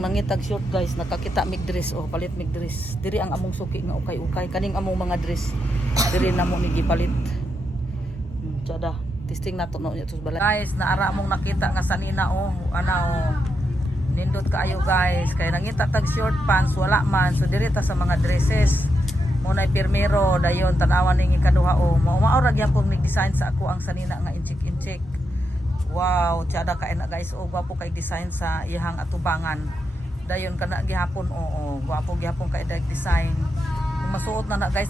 Kanang nangitag short guys, nakakita mig dress oh, palit mig dress. Diri ang among suki nga ukay-ukay. Kaning among mga dress. Diri na mo ni gipalit. Tsada. Testing nato no ito balay. Guys, naara mong nakita nga sanina oh, ana oh. Nindot kaayo guys, kay nangita tag short pants wala man. So diri ta sa mga dresses. Munay pirmero dayon tanawan ning ikaduha oh. Mao ra gyapon mig design sa ako ang sanina nga inchik-inchik. Wow, tsada kay na guys oh, gwapo kay design sa iyang atubangan. Dayon kana gihapon oo, gwapo gihapon kay dag design. Kung masuot na guys,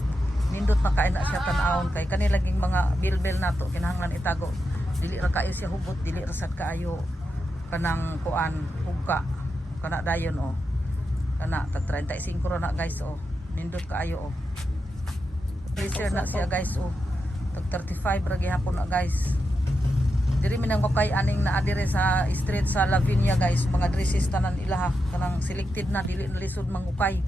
nindot na kay na siya tan-awon kay kani laging mga bilbil nato kinahanglan itago. Dili ra kayo siya hugot, dili ra sad kaayo kanang kuan hugka. Kana dayon oh. Kana tag 35 ra na guys oh. Nindot kaayo oh. Pleasure na siya guys oh. Tag 35 ra gihapon na guys. Diri minang kay aning naa dire sa street sa Lavinia guys, mga dresses tanan ilaha kanang selected na dili na lisod mangukay.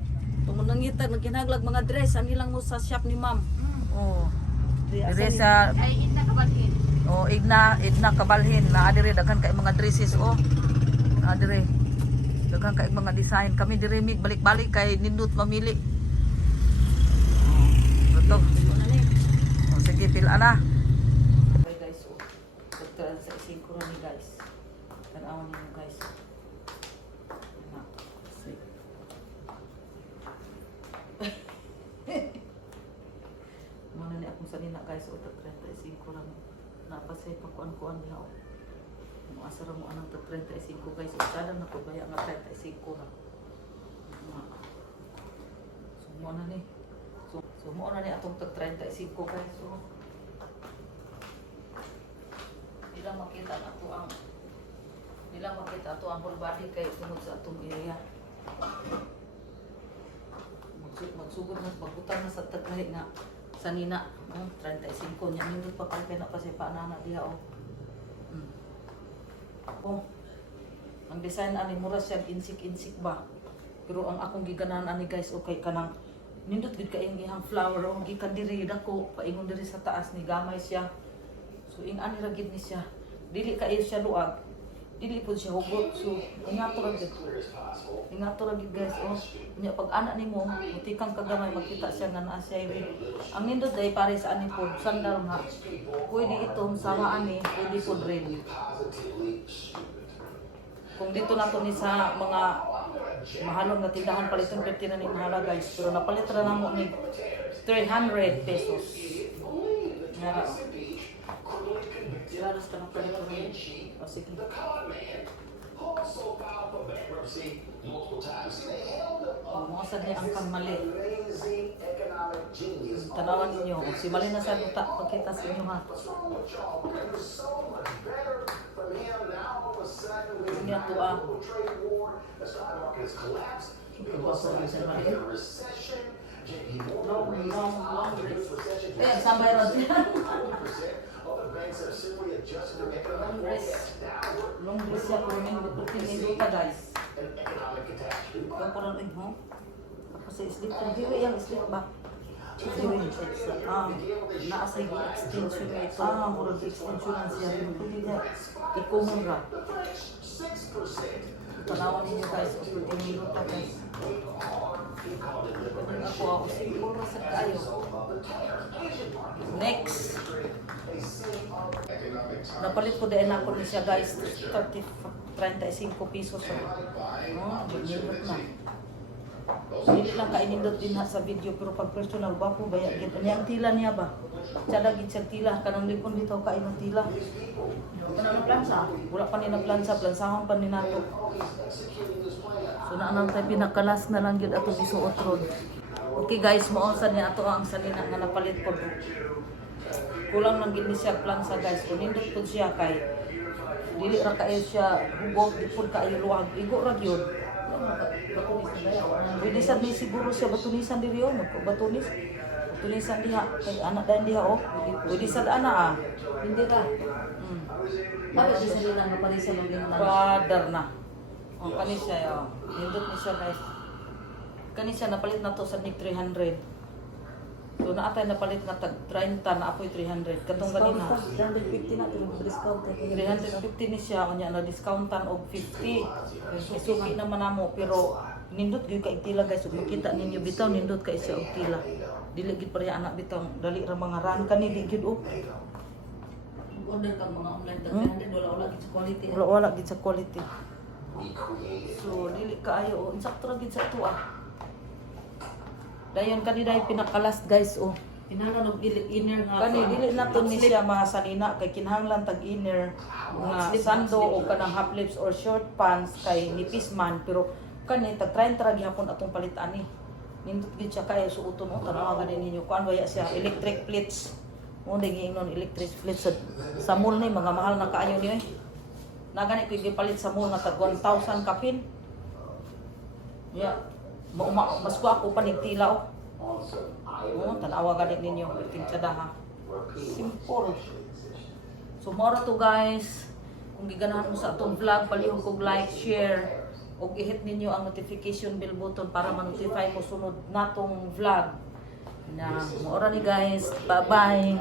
Tungod nang ngitag nagkinahaglag mga dress ani lang mo sa shop ni ma'am. Oh. Dire sa Ay, ina kabalhin. oh Idna Kabalhin na dire daghan kay mga dresses oh. Dire daghan kay mga design. Kami dire mig balik-balik kay nindot mamili. Betul. Oh, sige pila na. Sa ising ko ni guys. Tanawan niyo guys. Na. Mana ni akong sanina guys o 35 lang. Napasay pa kuan-kuan niya o. Mo asara mo anang 35 guys. Kada na ko baya nga 35 ra. So mo na ni. So mo na ni atong 35 guys. So Nila makita ato ang whole body kay tungod sa atong area. Magsugod na magbutang na sa taglahi nga sanina, 35 nya nindot pa kay na kasi paana diha oh. Oh. Ang design ani mura siya insik-insik ba. Pero ang akong giganahan ani guys okay kanang nindot gid kay ang flower oh gikan diri dako paingon diri sa taas ni gamay siya. So ani ra gid ni siya. Dili kayo siya luag. Dili po siya hugot. So ingato ra gid. Ingato ra gid guys oh. Nya pag ana nimo mutikang kagamay makita siya nga naa siya iri. Ang nindot day pare sa ani pod sandal nga. Pwede itong sama ani, pwede pod rin. Kung dito nato ni sa mga mahalong na tindahan paliton perti na ni mahala guys. Pero napalit ra namo ni 300 pesos. Nga Grados ka na pala ito rin. O sige. Mga sad niya ang kamali. Tanawan ninyo. Si Mali na sa luta. Pagkita sa inyo ha. Niya to ah. Long dress. Sambay rin siya. Long dress siya pero may luta guys. Yung parang ho. Tapos sa slip kung diri yung slip ba? Diri naasay extension ito. Murag extension siya. Pwede niya ikumon ra. Tanawan ninyo guys. Pwede may luta guys. Pwede ako siguro sa kayo. Next. Napalit ko din ako ni siya guys 35 pesos nindot na hindi lang kainindot din ha sa video pero pag personal wapo baya ang tila niya ba tsada gid siya tila kanang lipon dito kain ng tila kanang plansa wala pa ni na plansahan pa ni nato so naanang tayo pinakalas na lang gid atong isuot ron. Okay guys maunsa niya ato ang salina nga napalit ko kulang lang gid ni siya plansa guys kung nindot pud siya kay dili ra kayo siya hugot pud kaayo luwag igo ra gyud pwede sad ni siguro siya batunisan diri oh batunisan diha kay anak dan diha oh pwede sad ana hindi ra bakit di sila nang napalisan lang din brother na oh kani siya nindot ni siya guys kani siya napalit na to sa 300 So naatay na palit nga tag 30 na apoy 300 katong ganina. 350 na pero discount 350 ni siya unya na discountan og 50. Isuki naman namo pero nindot gyud kay tila guys ug makita ninyo bitaw nindot kay siya og tila. Dili gid pareha anak bitaw dali ra mga ran kani di gid og. Order ka mga online tag 300 wala gid sa quality. Wala gid sa quality. So dili kaayo insakto ra gid sa tuwa. Dayon kaniday pinakalas guys oh. Kinahanglan og inner nga. Kani dili na to ni siya mga salina kay kinahanglan tag inner nga sando o kanang half lips or short pants kay nipis man pero kani tag 30 ra gihapon atong palitan ni. Nindot gid siya kay suoton o tanawa ganin ninyo kuan waya siya electric plates. Mo giingnon electric plates sa mall ni mga mahal na kaayo ni oy. Nagani ko gipalit sa mall nga tag 1,000 kapin. Ya. Mas ko ako panigtila oh. Tanawa galit ninyo tintsada ha. Simple. So mora to guys. Kung giganahan mo sa atong vlog, palihog kog like, share ug i-hit ninyo ang notification bell button para ma-notify mo sunod natong vlog. Na mora ni guys. Bye-bye.